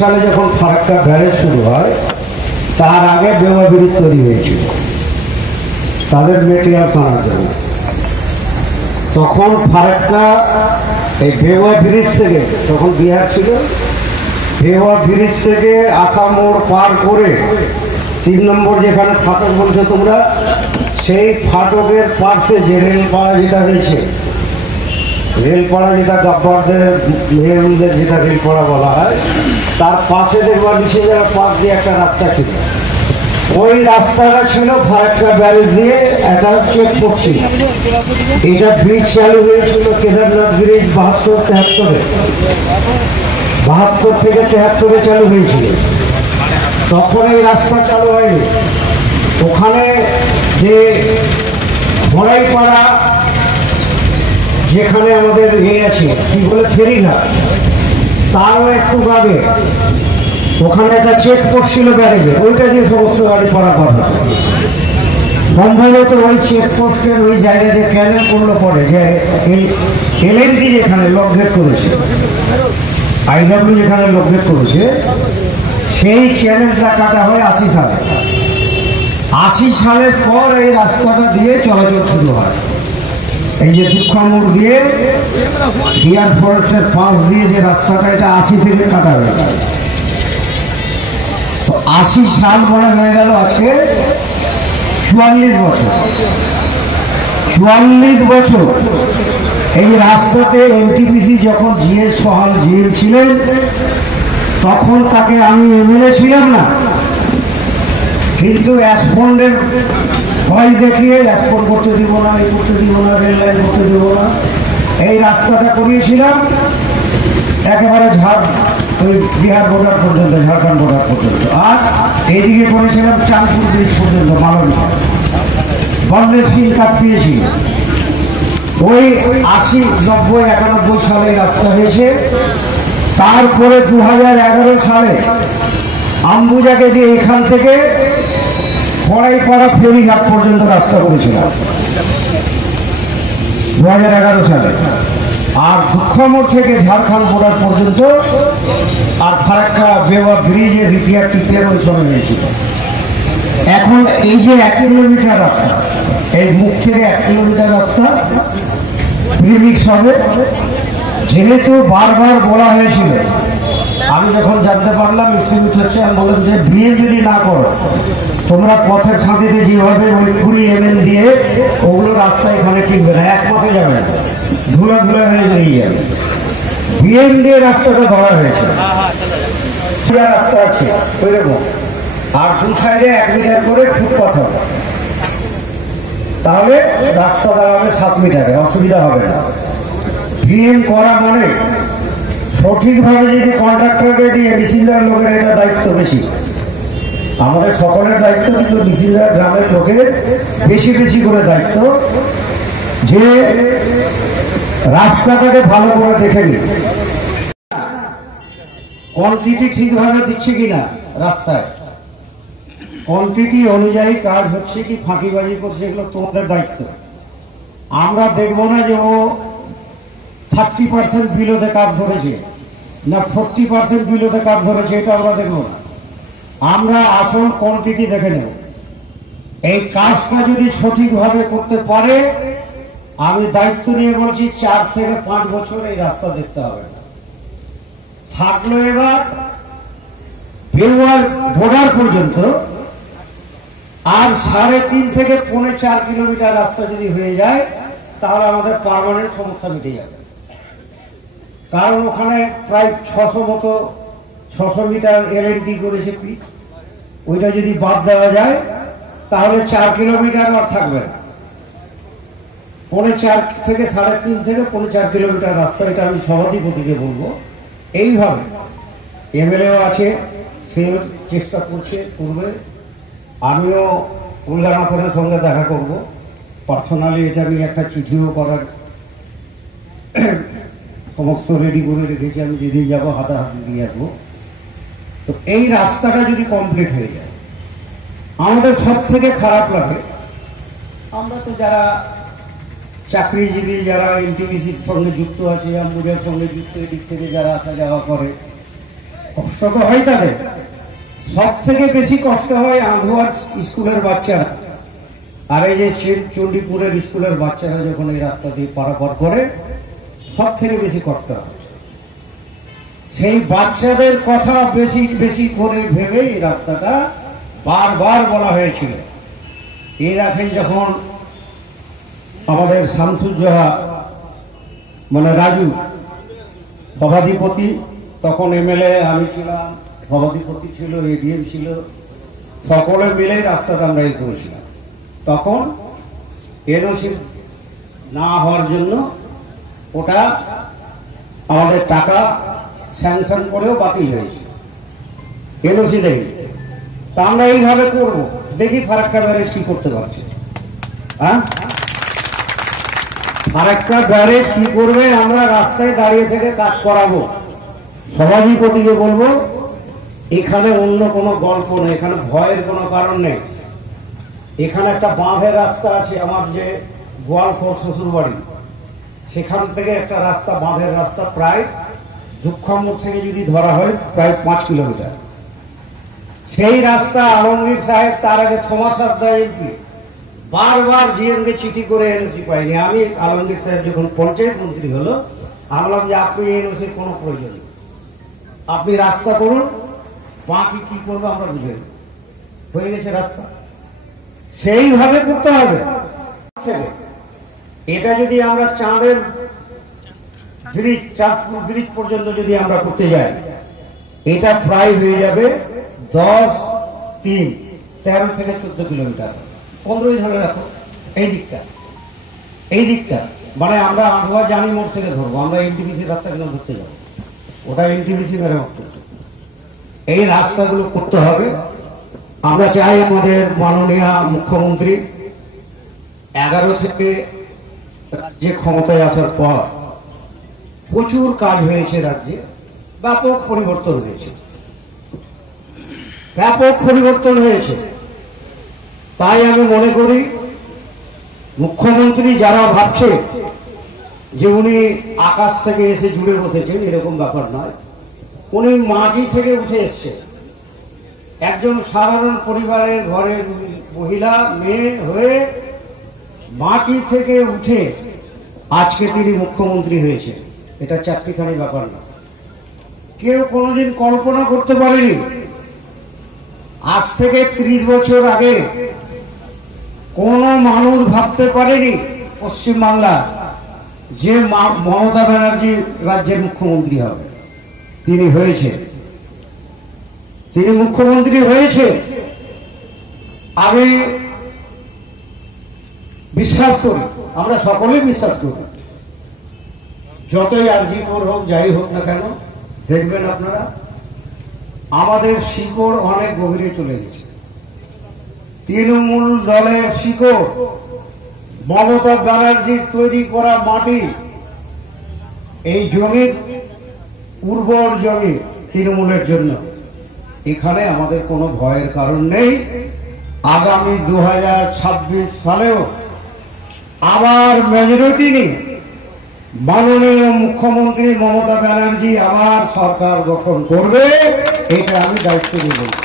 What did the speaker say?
সালে যখন ফারাক্কা ব্যারেজ শুরু হয় তার আগে বেওয়া ব্রিজ তৈরি হয়েছিল তাদের মেটেরিয়াল আনার জন্য। তখন ফারাক্কা এই বেওয়া ব্রিজ থেকে, তখন বিহার ছিল, বেওয়া ব্রিজ থেকে আশা মোড় পার করে 3 নম্বর যেখানে ফাটক বলছো তোমরা, সেই ফাটকের পাশে যে রেলপাড়া যেটা হয়েছে, রেলপাড়া যেটা গব্বরদের মেয়েদের যেটা রেলপাড়া বলা হয়, তার পাশে দেখবার নিচে যাওয়ার পাশ দিয়ে একটা রাস্তা ছিল। ওই রাস্তাটা ছিল ফারাক্কা ব্যারেজ দিয়ে একটা চেকপোস্ট ছিল। এটা ব্রিজ চালু হয়েছিল কেদারনাথ ব্রিজ 72-73-এ, 72 থেকে 73-এ চালু হয়েছিল। তখন এই রাস্তা চালু হয়নি। ওখানে যে ভরাইপাড়া যেখানে আমাদের আছে কি বলে ফেরিঘাট, তারও একটু আগে ওখানে একটা চেকপোস্ট ছিল ব্যারেজে, ওইটা দিয়ে সমস্ত গাড়ি পারাপার হতো। সম্ভবত ওই চেকপোস্টের ওই জায়গায় যে ক্যানেল করলো পরে, যে এলএনটি যেখানে লকগেট করেছে, আইডব্লিউ যেখানে লকগেট করেছে, সেই চ্যানেলটা কাটা হয় 80 সালে। 80 সালের পর এই রাস্তাটা দিয়ে চলাচল শুরু হয়। এই যে দুঃখামুড় দিয়ে ডিয়ার ফরেস্টের পাশ দিয়ে যে রাস্তাটা, এটা 80 থেকে কাটা হয়েছে। তো 80 সাল বলা হয়ে গেল আজকে 44 বছর। 44 বছর এই রাস্তাতে এনটিপিসি যখন জিএস সোহাল জিএল ছিলেন, তখন তাকে আমি এমএলএ ছিলাম না, কিন্তু অ্যাসপন্ডের ভয় দেখিয়ে অ্যাসপন্ড করতে দিব না, এই করতে দিব না, রেল লাইন করতে দিব না, এই রাস্তাটা করিয়েছিলাম একেবারে ওই বিহার বর্ডার পর্যন্ত, ঝাড়খণ্ড বর্ডার পর্যন্ত। আর এইদিকে করেছিলাম চাঁদপুর ব্রিজ পর্যন্ত, মালঞ্চা বন্ধের ফিল কাটিয়েছি। ওই 80, 90, 91 সালে রাস্তা হয়েছে। তারপরে 2011 সালে আম্বুজাকে দিয়ে এখান থেকে খড়াইপাড়া ফেরিঘাট পর্যন্ত রাস্তা করেছিলাম 2011 সালে। আর দুঃখামোড় থেকে ঝাড়খণ্ড বর্ডার পর্যন্ত, আর ফারাক্কা বেওয়া ব্রিজের রিপেয়ার টিপিয়ার ওই সময় হয়েছিল। এখন এই যে 1 কিলোমিটার রাস্তা, এই মুখ থেকে 1 কিলোমিটার রাস্তা প্রিমিক্স হবে। যেহেতু বারবার বলা হয়েছিল, আমি যখন জানতে পারলাম এস্টিমেট হচ্ছে, আমি বললাম যে বিয়ে যদি না করো তোমরা পথের ছাঁদিতে যেভাবে ওই 20 mm দিয়ে, ওগুলো রাস্তা এখানে টিকবে না, এক পথে যাবে না, ধুলা ধুলা হয়ে বেরিয়ে যাবে। বিএম দিয়ে রাস্তাটা ধরা হয়েছে, রাস্তা আছে ওইরকম, আর 2 সাইডে 1 মিটার করে ফুটপাথ হবে, তাহলে রাস্তা দাঁড়াবে 7 মিটারে, অসুবিধা হবে না। বিএম করা মানে সঠিকভাবে যদি কন্ট্রাক্টরকে দিয়ে, ডিসিলদার লোকের এটা দায়িত্ব বেশি, আমাদের সকলের দায়িত্ব, কিন্তু ডিসিলদার গ্রামের লোকের বেশি বেশি করে দায়িত্ব, যে রাস্তাটাকে ভালো করে দেখে নি, কোয়ান্টিটি ঠিকভাবে দিচ্ছে কিনা, রাস্তায় কোয়ান্টিটি অনুযায়ী কাজ হচ্ছে কি ফাঁকিবাজি করছে, এগুলো তোমাদের দায়িত্ব। আমরা দেখবো না যে ও 30% বিলোতে কাজ ধরেছে না 40% বিলোতে কাজ ধরেছে, এটা আমরা দেখবো না। আমরা আসল কোয়ান্টিটি দেখে নেব। এই কাজটা যদি সঠিকভাবে করতে পারে, আমি দায়িত্ব নিয়ে বলছি 4 থেকে 5 বছর এই রাস্তা দেখতে হবে না। থাকলো এবার বেওয়ার বর্ডার পর্যন্ত, আর 3.5 থেকে 4.5 কিলোমিটার রাস্তা যদি হয়ে যায়, তাহলে আমাদের পার্মানেন্ট সমস্যা মিটে যাবে। কারণ ওখানে প্রায় 600 মিটার এলএনটি করেছে পিচ, ওইটা যদি বাদ দেওয়া যায় তাহলে 4 কিলোমিটার আর থাকবে না। 4.5 থেকে 3.5 থেকে 4.5 কিলোমিটার রাস্তা, এটা আমি সভাধিপতিকে বলবো। এইভাবে এমএলএও আছে, সে চেষ্টা করবে। আমিও কল্যাণাথনের সঙ্গে দেখা করব পার্সোনালি, এটা নিয়ে একটা চিঠিও করার সমস্ত রেডি করে রেখেছি। আমি যেদিন যাবো হাতাহাতি দিয়ে আসবো। তো এই রাস্তাটা যদি কমপ্লিট হয়ে যায়, আমাদের সব থেকে খারাপ লাগে, আমরা তো যারা চাকরিজীবী, যারা এনটিপিসির সঙ্গে যুক্ত আছে, আম্বুজার সঙ্গে যুক্ত, এদিক থেকে যারা আসা যাওয়া করে, কষ্ট তো হয় তাদের, সব থেকে বেশি কষ্ট হয় আধুয়ার স্কুলের বাচ্চারা আর এই যে চণ্ডীপুরের স্কুলের বাচ্চারা যখন এই রাস্তা দিয়ে পারাপার করে সব থেকে বেশি কষ্ট হয়। সেই বাচ্চাদের কথা বেশি বেশি করে ভেবে এই রাস্তাটা বারবার বলা হয়েছিল। এর আগে যখন আমাদের শামসুজ্জোহা মানে রাজু সভাধিপতি, তখন এমএলএ আমি ছিলাম, সভাধিপতি ছিল, এডিএম ছিল, সকলে মিলে রাস্তাটা আমরা এই করেছিলাম। তখন এনওসি না হওয়ার জন্য ওটা আমাদের টাকা স্যাংশন করেও বাতিল হয়েছে, এনওসি দেয়নি। তা আমরা এইভাবে করব, দেখি ফারাক্কা ব্যারেজ কি করতে পারছে। হ্যাঁ, ফারাক্কা ব্যারেজ কি করবে, আমরা রাস্তায় দাঁড়িয়ে থেকে কাজ করাবো। সভাধিপতিকে বলবো এখানে অন্য কোনো গল্প নেই, এখানে ভয়ের কোনো কারণ নেই। এখানে একটা বাঁধের রাস্তা আছে, আমার যে গোয়ালখোর শ্বশুর বাড়ি, সেখান থেকে একটা রাস্তা, বাঁধের রাস্তা, প্রায় দুঃখম্বর থেকে যদি ধরা হয় প্রায় 5 কিলোমিটার। সেই রাস্তা আলমগীর সাহেব তার আগে 6 মাস এমপি বারবার জিএমকে চিঠি করে এনওসি পাইনি। আমি আলমগীর সাহেব যখন পঞ্চায়েত মন্ত্রী হলো, আমি বললাম যে আপনি এনওসির কোনো প্রয়োজন নেই, আপনি রাস্তা করুন, বাকি কি করবো আমরা বুঝে নেব। হয়ে গেছে রাস্তা, সেইভাবে করতে হবে। এটা যদি আমরা চাঁদের ব্রিজ, চাঁদপুর ব্রিজ পর্যন্ত যদি আমরা করতে যাই, এটা প্রায় হয়ে যাবে 10, 3, 13 থেকে 14 কিলোমিটার, 15 ধরে রাখো। এই দিকটা মানে আমরা আধুয়া জানি মোড় থেকে ধরবো, আমরা এনটিপিসি রাস্তা কেন ধরতে যাবো, ওটা এনটিপিসি মেরামত করছে। এই রাস্তাগুলো করতে হবে। আমরা চাই আমাদের মাননীয় মুখ্যমন্ত্রী 11 থেকে রাজ্যে ক্ষমতায় আসার পর প্রচুর কাজ হয়েছে, রাজ্যে ব্যাপক পরিবর্তন হয়েছে, ব্যাপক পরিবর্তন হয়েছে। তাই আমি মনে করি মুখ্যমন্ত্রী যারা ভাবছে যে উনি আকাশ থেকে এসে জুড়ে বসেছেন, এরকম ব্যাপার নয়। উনি মাটি থেকে উঠে এসছে, একজন সাধারণ পরিবারের ঘরের মহিলা মেয়ে হয়ে মাটি থেকে উঠে আজকে তিনি মুখ্যমন্ত্রী হয়েছে। এটা চারটিখানি ব্যাপার না, কেউ কোনোদিন কল্পনা করতে পারেনি। আজ থেকে 30 বছর আগে কোন মানুষ ভাবতে পারেনি পশ্চিমবাংলা যে মমতা ব্যানার্জি রাজ্যের মুখ্যমন্ত্রী হবে। তিনি হয়েছে, তিনি মুখ্যমন্ত্রী হয়েছে। আমি বিশ্বাস করি, আমরা সকলেই বিশ্বাস করি, যতই আরজিকর হোক, যাই হোক না কেন, দেখবেন আপনারা আমাদের শিকড় অনেক গভীরে চলে গেছে। তৃণমূল দলের শিকড়, মমতা ব্যানার্জির তৈরি করা মাটি, এই জমির উর্বর জমি তৃণমূলের জন্য। এখানে আমাদের কোনো ভয়ের কারণ নেই। আগামী 2026 সালেও আবার মেজরিটি নিয়ে মাননীয় মুখ্যমন্ত্রী মমতা ব্যানার্জি আবার সরকার গঠন করবে, এটা আমি দায়িত্ব নিয়ে বলছি।